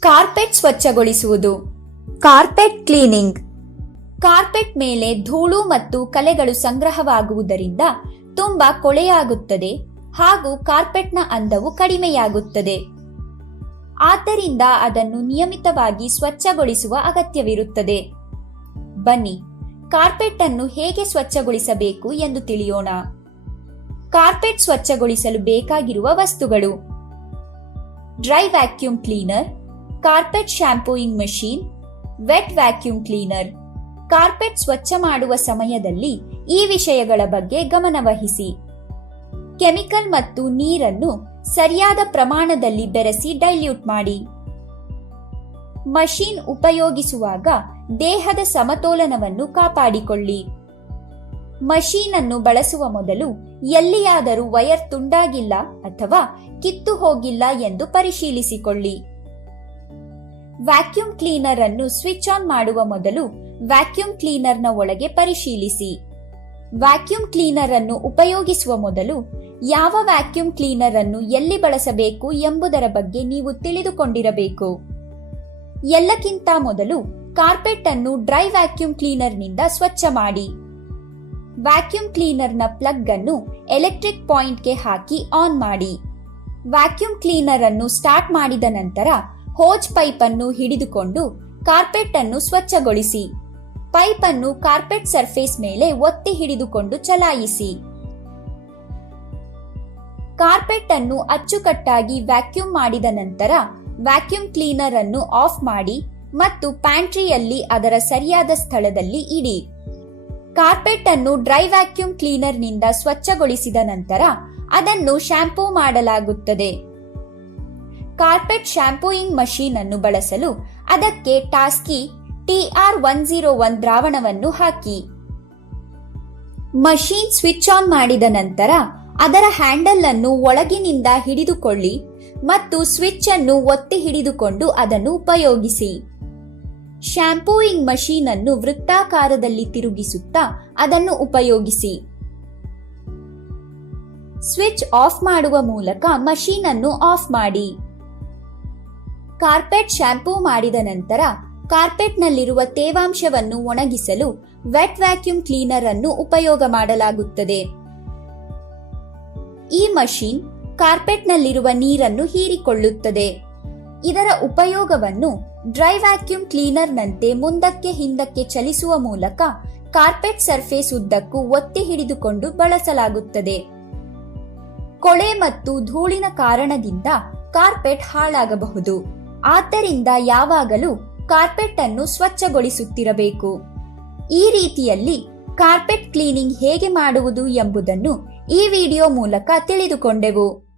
Carpet ಸ್ವಚ್ಛಗೊಳಿಸುವುದು. Carpet cleaning. Carpet ಮೇಲೆ ಧೂಳು ಮತ್ತು ಕಲೆಗಳು ಸಂಗ್ರಹವಾಗುವುದರಿಂದ ತುಂಬಾ ಕೊಳೆಯಾಗುತ್ತದೆ ಹಾಗೂ ಕಾರ್ಪೆಟ್ನ ಅಂದವು ಕಡಿಮೆಯಾಗುತ್ತದೆ. ಆದ್ದರಿಂದ ಅದನ್ನು ನಿಯಮಿತವಾಗಿ ಸ್ವಚ್ಛಗೊಳಿಸುವ ಅಗತ್ಯವಿರುತ್ತದೆ. ಬನ್ನಿ, ಕಾರ್ಪೆಟ್ ಅನ್ನು ಹೇಗೆ ಸ್ವಚ್ಛಗೊಳಿಸಬೇಕು ಎಂದು ತಿಳಿಯೋಣ. ಕಾರ್ಪೆಟ್ ಸ್ವಚ್ಛಗೊಳಿಸಲು ಬೇಕಾಗಿರುವ ವಸ್ತುಗಳು. Dry vacuum cleaner carpet shampooing machine, wet vacuum cleaner. Carpet ಸ್ವಚ್ಛ ಮಾಡುವ ಸಮಯದಲ್ಲಿ ಈ ವಿಷಯಗಳ ಬಗ್ಗೆ ಗಮನವಹಿಸಿ ಕೆಮಿಕಲ್ ಮತ್ತು ನೀರನ್ನು ಸರಿಯಾದ ಪ್ರಮಾಣದಲ್ಲಿ ಬೆರೆಸಿ ಡೈಲ್ಯೂಟ್ ಮಾಡಿ. ಮಷೀನ್ ಉಪಯೋಗಿಸುವಾಗ ದೇಹದ ಸಮತೋಲನವನ್ನು ಕಾಪಾಡಿಕೊಳ್ಳಿ. ಮಷೀನ್ ಅನ್ನು ಬಳಸುವ ಮೊದಲು ಎಲ್ಲಿಯಾದರೂ ವಯರ್ ತುಂಡಾಗಿಲ್ಲ ಅಥವಾ ಕಿತ್ತು ಹೋಗಿಲ್ಲ ಎಂದು ಪರಿಶೀಲಿಸಿಕೊಳ್ಳಿ. ವ್ಯಾಕ್ಯೂಮ್ ಕ್ಲೀನರ್ ಅನ್ನು ಸ್ವಿಚ್ ಆನ್ ಮಾಡುವ ಮೊದಲು ವ್ಯಾಕ್ಯೂಮ್ ಕ್ಲೀನರ್ನ ಒಳಗೆ ಪರಿಶೀಲಿಸಿ. ವ್ಯಾಕ್ಯೂಮ್ ಕ್ಲೀನರ್ ಅನ್ನು ಉಪಯೋಗಿಸುವ ಮೊದಲು ಯಾವ ವ್ಯಾಕ್ಯೂಮ್ ಕ್ಲೀನರ್ ಅನ್ನು ಎಲ್ಲಿ ಬಳಸಬೇಕು ಎಂಬುದರ ಬಗ್ಗೆ ನೀವು ತಿಳಿದುಕೊಂಡಿರಬೇಕು. ಎಲ್ಲಕ್ಕಿಂತ ಮೊದಲು ಕಾರ್ಪೆಟ್ ಅನ್ನು ಡ್ರೈ ವ್ಯಾಕ್ಯೂಮ್ ಕ್ಲೀನರ್ನಿಂದ ಸ್ವಚ್ಛ ಮಾಡಿ. ವ್ಯಾಕ್ಯೂಮ್ ಕ್ಲೀನರ್ನ ಪ್ಲಗ್ ಅನ್ನು ಎಲೆಕ್ಟ್ರಿಕ್ ಪಾಯಿಂಟ್ಗೆ ಹಾಕಿ ಆನ್ ಮಾಡಿ. ವ್ಯಾಕ್ಯೂಮ್ ಕ್ಲೀನರ್ ಅನ್ನು ಸ್ಟಾರ್ಟ್ ಮಾಡಿದ ನಂತರ ಹೋಜ್ ಪೈಪ್ ಅನ್ನು ಹಿಡಿದುಕೊಂಡು ಕಾರ್ಪೆಟ್ ಅನ್ನು ಸ್ವಚ್ಛಗೊಳಿಸಿ. ಪೈಪ್ ಅನ್ನು ಕಾರ್ಪೆಟ್ ಸರ್ಫೇಸ್ ಮೇಲೆ ಒತ್ತಿ ಹಿಡಿದುಕೊಂಡು ಚಲಾಯಿಸಿ. ಕಾರ್ಪೆಟ್ ಅನ್ನು ಅಚ್ಚುಕಟ್ಟಾಗಿ ವ್ಯಾಕ್ಯೂಮ್ ಮಾಡಿದ ನಂತರ ವ್ಯಾಕ್ಯೂಮ್ ಕ್ಲೀನರ್ ಅನ್ನು ಆಫ್ ಮಾಡಿ ಮತ್ತು ಪ್ಯಾಂಟ್ರಿಯಲ್ಲಿ ಅದರ ಸರಿಯಾದ ಸ್ಥಳದಲ್ಲಿ ಇಡಿ. ಕಾರ್ಪೆಟ್ ಅನ್ನು ಡ್ರೈ ವ್ಯಾಕ್ಯೂಮ್ ಕ್ಲೀನರ್ನಿಂದ ಸ್ವಚ್ಛಗೊಳಿಸಿದ ನಂತರ ಅದನ್ನು ಶಾಂಪೂ ಮಾಡಲಾಗುತ್ತದೆ. ಕಾರ್ಪೆಟ್ ಶಾಂಪೂಯಿಂಗ್ ಮಷೀನ್ ಅನ್ನು ಬಳಸಲು ಅದಕ್ಕೆ Taski TR one zero one ದ್ರಾವಣವನ್ನು ಹಾಕಿ. ಮಷೀನ್ ಸ್ವಿಚ್ ಆನ್ ಮಾಡಿದ ನಂತರ ಅದರ ಹ್ಯಾಂಡಲ್ ಅನ್ನು ಒಳಗಿನಿಂದ ಹಿಡಿದುಕೊಳ್ಳಿ ಮತ್ತು ಸ್ವಿಚ್ ಅನ್ನು ಒತ್ತಿ ಹಿಡಿದುಕೊಂಡು ಅದನ್ನು ಉಪಯೋಗಿಸಿ. ಶಾಂಪೂಯಿಂಗ್ ಮಷೀನ್ ಅನ್ನು ವೃತ್ತಾಕಾರದಲ್ಲಿ ತಿರುಗಿಸುತ್ತಾ ಅದನ್ನು ಉಪಯೋಗಿಸಿ. ಸ್ವಿಚ್ ಆಫ್ ಮಾಡುವ ಮೂಲಕ ಮಷೀನ್ ಅನ್ನು ಆಫ್ ಮಾಡಿ. ಕಾರ್ಪೆಟ್ ಶ್ಯಾಂಪೂ ಮಾಡಿದ ನಂತರ ಕಾರ್ಪೆಟ್ನಲ್ಲಿರುವ ತೇವಾಂಶವನ್ನು ಒಣಗಿಸಲು ವೆಟ್ ವ್ಯಾಕ್ಯೂಮ್ ಕ್ಲೀನರ್ ಅನ್ನು ಉಪಯೋಗ ಮಾಡಲಾಗುತ್ತದೆ. ಈ ಮಷೀನ್ ಕಾರ್ಪೆಟ್ನಲ್ಲಿರುವ ನೀರನ್ನು ಹೀರಿಕೊಳ್ಳುತ್ತದೆ. ಇದರ ಉಪಯೋಗವನ್ನು ಡ್ರೈ ವ್ಯಾಕ್ಯೂಮ್ ಕ್ಲೀನರ್ನಂತೆ ಮುಂದಕ್ಕೆ ಹಿಂದಕ್ಕೆ ಚಲಿಸುವ ಮೂಲಕ ಕಾರ್ಪೆಟ್ ಸರ್ಫೇಸ್ ಉದ್ದಕ್ಕೂ ಒತ್ತಿ ಹಿಡಿದುಕೊಂಡು ಬಳಸಲಾಗುತ್ತದೆ. ಕೊಳೆ ಮತ್ತು ಧೂಳಿನ ಕಾರಣದಿಂದ ಕಾರ್ಪೆಟ್ ಹಾಳಾಗಬಹುದು. ಆದ್ದರಿಂದ ಯಾವಾಗಲೂ ಕಾರ್ಪೆಟ್ ಅನ್ನು ಸ್ವಚ್ಛಗೊಳಿಸುತ್ತಿರಬೇಕು. ಈ ರೀತಿಯಲ್ಲಿ ಕಾರ್ಪೆಟ್ ಕ್ಲೀನಿಂಗ್ ಹೇಗೆ ಮಾಡುವುದು ಎಂಬುದನ್ನು ಈ ವಿಡಿಯೋ ಮೂಲಕ ತಿಳಿದುಕೊಂಡೆವು.